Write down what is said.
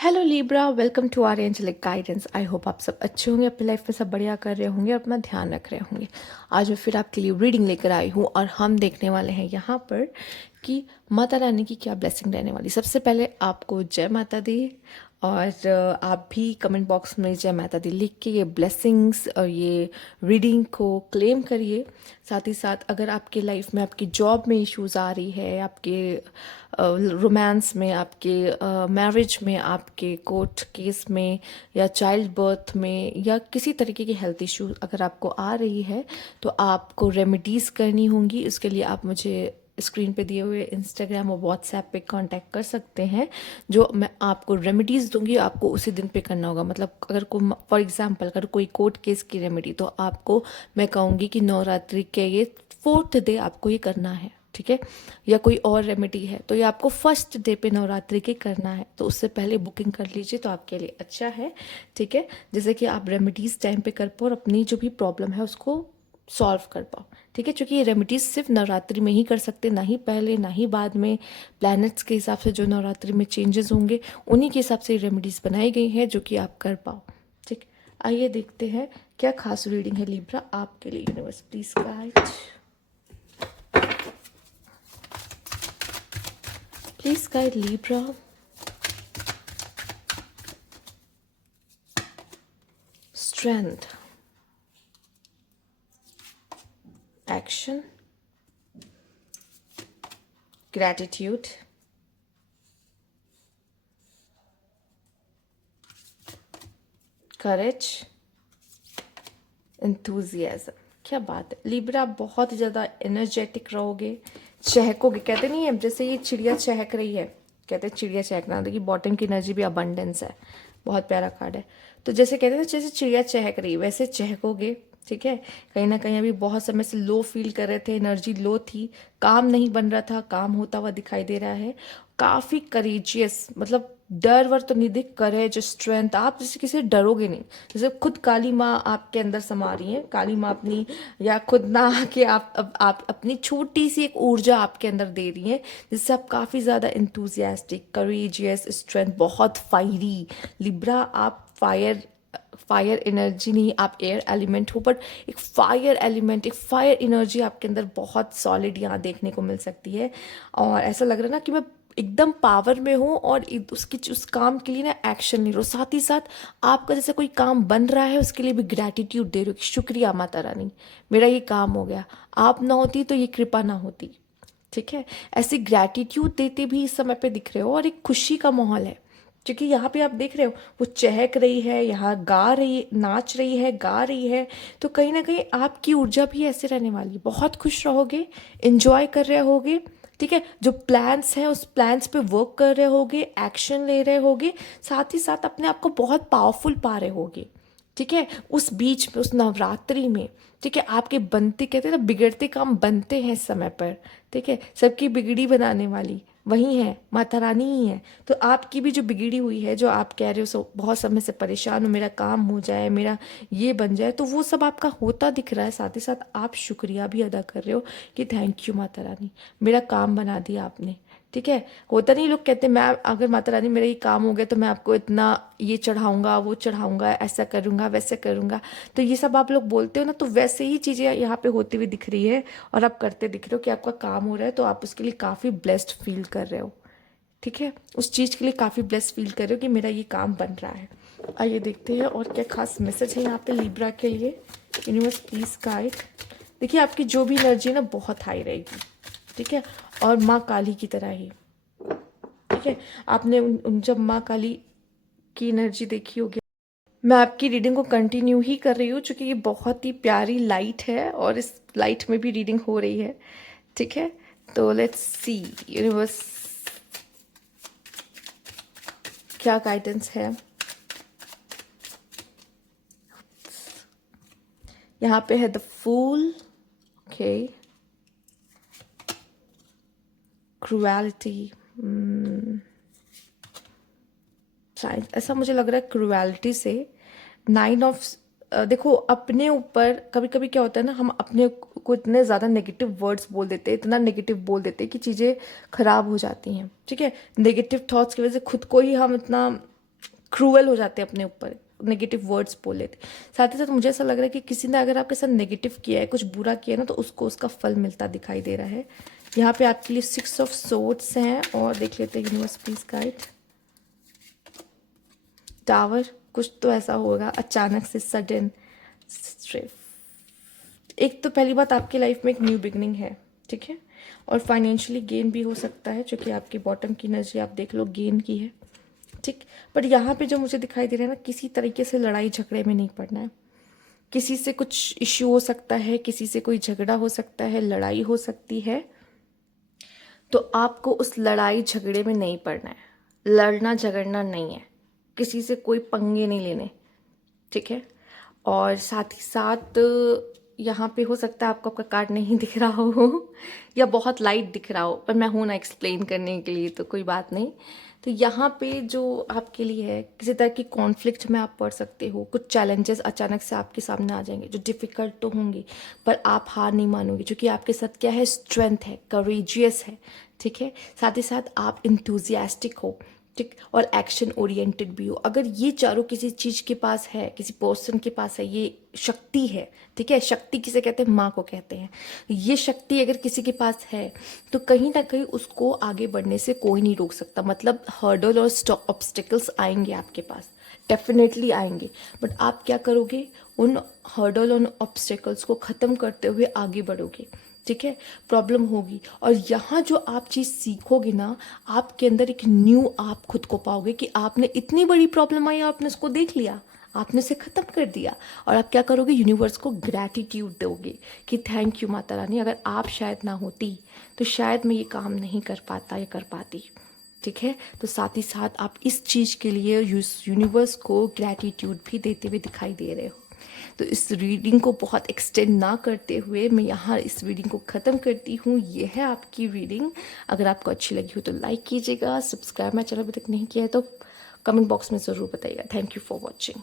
Hello Libra, welcome to our angelic guidance. I hope आप सब अच्छे होंगे, अपनी लाइफ में सब बढ़िया कर रहे होंगे और अपना ध्यान रख रहे होंगे। आज मैं फिर आपके लिए रीडिंग लेकर आई हूँ और हम देखने वाले हैं यहाँ पर कि माता रानी की क्या ब्लेसिंग रहने वाली। सबसे पहले आपको जय माता दी, और आप भी कमेंट बॉक्स में जय माता दी लिख के ये ब्लेसिंग्स और ये रीडिंग को क्लेम करिए। साथ ही साथ अगर आपके लाइफ में आपकी जॉब में इश्यूज आ रही है, आपके रोमांस में, आपके मैरिज में, आपके कोर्ट केस में, या चाइल्ड बर्थ में, या किसी तरीके की हेल्थ इश्यू अगर आपको आ रही है तो आपको रेमेडीज़ करनी होंगी। उसके लिए आप मुझे स्क्रीन पे दिए हुए इंस्टाग्राम और व्हाट्सएप पे कांटेक्ट कर सकते हैं। जो मैं आपको रेमेडीज़ दूंगी आपको उसी दिन पे करना होगा। मतलब अगर कोई फॉर एग्जांपल अगर कोई कोर्ट केस की रेमेडी, तो आपको मैं कहूँगी कि नवरात्रि के ये 4th डे आपको ये करना है, ठीक है। या कोई और रेमेडी है तो ये आपको फर्स्ट डे पे नवरात्रि के करना है, तो उससे पहले बुकिंग कर लीजिए तो आपके लिए अच्छा है, ठीक है। जैसे कि आप रेमेडीज़ टाइम पे कर पाओ और अपनी जो भी प्रॉब्लम है उसको सॉल्व कर पाओ, ठीक है। क्योंकि ये रेमेडीज सिर्फ नवरात्रि में ही कर सकते, ना ही पहले ना ही बाद में। प्लैनेट्स के हिसाब से जो नवरात्रि में चेंजेस होंगे उन्हीं के हिसाब से रेमेडीज बनाई गई हैं जो कि आप कर पाओ, ठीक। आइए देखते हैं क्या खास रीडिंग है लीब्रा आपके लिए। Universe please guide, please guide Libra. Strength, action, gratitude, courage, enthusiasm। क्या बात है लिब्रा, बहुत ज़्यादा एनर्जेटिक रहोगे, चहकोगे। कहते नहीं है जैसे ये चिड़िया चहक रही है, कहते हैं चिड़िया चहकना। देखिए बॉटम की एनर्जी भी अबंडेंस है, बहुत प्यारा कार्ड है। तो जैसे कहते हैं जैसे चिड़िया चहक रही है वैसे चहकोगे, ठीक है। कहीं ना कहीं अभी बहुत समय से लो फील कर रहे थे, एनर्जी लो थी, काम नहीं बन रहा था, काम होता हुआ दिखाई दे रहा है। काफ़ी करेजियस, मतलब डर वर तो नहीं दिख, करेज, स्ट्रेंथ। आप जैसे किसी से डरोगे नहीं, जैसे खुद काली माँ आपके अंदर समा रही है, काली माँ अपनी, या खुद ना आके आप अपनी छोटी सी एक ऊर्जा आपके अंदर दे रही है जिससे आप काफ़ी ज़्यादा इंथुजियास्टिक, करेजियस, स्ट्रेंथ, बहुत फायरी। लिब्रा आप फायर एनर्जी नहीं, आप एयर एलिमेंट हो, बट एक फायर एलिमेंट, एक फायर एनर्जी आपके अंदर बहुत सॉलिड यहाँ देखने को मिल सकती है। और ऐसा लग रहा है ना कि मैं एकदम पावर में हूँ और उसकी उस काम के लिए ना एक्शन ले रहा हूँ। साथ ही साथ आपका जैसे कोई काम बन रहा है उसके लिए भी ग्रैटिट्यूड दे रही हूँ, शुक्रिया माता रानी, मेरा ये काम हो गया, आप ना होती तो ये कृपा ना होती, ठीक है। ऐसे ग्रैटिट्यूड देते भी इस समय पे दिख रहे हो और एक खुशी का माहौल है। क्योंकि यहाँ पे आप देख रहे हो वो चहक रही है, यहाँ गा रही, नाच रही है, गा रही है। तो कहीं ना कहीं आपकी ऊर्जा भी ऐसे रहने वाली है, बहुत खुश रहोगे, इंजॉय कर रहे होगे, ठीक है। जो प्लान्स हैं उस प्लान्स पे वर्क कर रहे होगे, एक्शन ले रहे होगे, साथ ही साथ अपने आप को बहुत पावरफुल पा रहे होगे, ठीक है। उस बीच में, उस नवरात्रि में, ठीक है, आपके बनते, कहते हैं ना बिगड़ते काम बनते हैं इस समय पर, ठीक है। सबकी बिगड़ी बनाने वाली वही है, माता रानी ही है। तो आपकी भी जो बिगड़ी हुई है, जो आप कह रहे हो सो बहुत समय से परेशान हो, मेरा काम हो जाए, मेरा ये बन जाए, तो वो सब आपका होता दिख रहा है। साथ ही साथ आप शुक्रिया भी अदा कर रहे हो कि थैंक यू माता रानी, मेरा काम बना दिया आपने, ठीक है। होता नहीं, लोग कहते हैं मैं अगर माता रानी मेरा ये काम हो गया तो मैं आपको इतना ये चढ़ाऊंगा, वो चढ़ाऊंगा, ऐसा करूंगा, वैसे करूंगा। तो ये सब आप लोग बोलते हो ना, तो वैसे ही चीज़ें यहाँ पे होती हुई दिख रही है और आप करते दिख रहे हो कि आपका काम हो रहा है, तो आप उसके लिए काफ़ी ब्लेस्ड फील कर रहे हो, ठीक है। उस चीज़ के लिए काफ़ी ब्लेस्ड फील कर रहे हो कि मेरा ये काम बन रहा है। आइए देखते हैं और क्या खास मैसेज है यहाँ पे लिब्रा के लिए। Universe please guide. देखिए आपकी जो भी एनर्जी ना बहुत हाई रहेगी, ठीक है, और माँ काली की तरह ही, ठीक है। आपने जब माँ काली की एनर्जी देखी होगी। मैं आपकी रीडिंग को कंटिन्यू ही कर रही हूँ क्योंकि ये बहुत ही प्यारी लाइट है और इस लाइट में भी रीडिंग हो रही है, ठीक है। तो लेट्स सी यूनिवर्स क्या गाइडेंस है। यहाँ पे है द फूल, ओके, क्रुएलिटी, शायद ऐसा मुझे लग रहा है क्रुएलिटी से। 9 ऑफ, देखो अपने ऊपर कभी कभी क्या होता है ना, हम अपने को इतने ज़्यादा नेगेटिव वर्ड्स बोल देते हैं, इतना नेगेटिव बोल देते हैं कि चीज़ें खराब हो जाती हैं, ठीक है। नेगेटिव थॉट्स की वजह से खुद को ही हम इतना क्रूअल हो जाते हैं अपने ऊपर, नेगेटिव वर्ड्स बोल लेते। साथ ही साथ मुझे ऐसा लग रहा है कि किसी ने अगर आपके साथ नेगेटिव किया है, कुछ बुरा किया है ना, तो उसको उसका फल मिलता दिखाई दे रहा है। यहाँ पे आपके लिए 6 ऑफ सोर्ड्स हैं, और देख लेते हैं यूनिवर्स प्लीज गाइड। टावर, कुछ तो ऐसा होगा अचानक से सडन। एक तो पहली बात, आपकी लाइफ में एक न्यू बिगनिंग है, ठीक है, और फाइनेंशियली गेन भी हो सकता है, क्योंकि आपकी बॉटम की एनर्जी आप देख लो गेन की है, ठीक। पर यहाँ पे जो मुझे दिखाई दे रहा है ना, किसी तरीके से लड़ाई झगड़े में नहीं पड़ना है। किसी से कुछ इश्यू हो सकता है, किसी से कोई झगड़ा हो सकता है, लड़ाई हो सकती है, तो आपको उस लड़ाई झगड़े में नहीं पड़ना है। लड़ना झगड़ना नहीं है, किसी से कोई पंगे नहीं लेने, ठीक है। और साथ ही साथ यहाँ पे हो सकता है आपको आपका कार्ड नहीं दिख रहा हो या बहुत लाइट दिख रहा हो, पर मैं हूँ ना एक्सप्लेन करने के लिए, तो कोई बात नहीं। तो यहाँ पे जो आपके लिए है, किसी तरह की कॉन्फ्लिक्ट में आप पड़ सकते हो, कुछ चैलेंजेस अचानक से आपके सामने आ जाएंगे जो डिफ़िकल्ट तो होंगे, पर आप हार नहीं मानोगे, क्योंकि आपके साथ क्या है, स्ट्रेंथ है, करेजियस है, ठीक है। साथ ही साथ आप इंथुजियास्टिक हो, ठीक, और एक्शन ओरिएंटेड भी हो। अगर ये चारों किसी चीज़ के पास है, किसी पर्सन के पास है, ये शक्ति है, ठीक है। शक्ति किसे कहते हैं, माँ को कहते हैं। ये शक्ति अगर किसी के पास है, तो कहीं ना कहीं उसको आगे बढ़ने से कोई नहीं रोक सकता। मतलब हर्डल और ऑब्स्टिकल्स आएंगे आपके पास, डेफिनेटली आएंगे, बट आप क्या करोगे, उन हर्डल और ऑब्स्टिकल्स को ख़त्म करते हुए आगे बढ़ोगे, ठीक है। प्रॉब्लम होगी, और यहाँ जो आप चीज़ सीखोगे ना, आपके अंदर एक न्यू आप खुद को पाओगे कि आपने इतनी बड़ी प्रॉब्लम आई, आपने उसको देख लिया, आपने उसे ख़त्म कर दिया, और आप क्या करोगे, यूनिवर्स को ग्रैटिट्यूड दोगे कि थैंक यू माता रानी, अगर आप शायद ना होती तो शायद मैं ये काम नहीं कर पाता या कर पाती, ठीक है। तो साथ ही साथ आप इस चीज़ के लिए यूनिवर्स को ग्रैटिट्यूड भी देते हुए दिखाई दे रहे हो। तो इस रीडिंग को बहुत एक्सटेंड ना करते हुए मैं यहाँ इस रीडिंग को ख़त्म करती हूँ। ये है आपकी रीडिंग। अगर आपको अच्छी लगी हो तो लाइक कीजिएगा, सब्सक्राइब मेरा चैनल अभी तक नहीं किया है तो कमेंट बॉक्स में ज़रूर बताइएगा। Thank you for watching.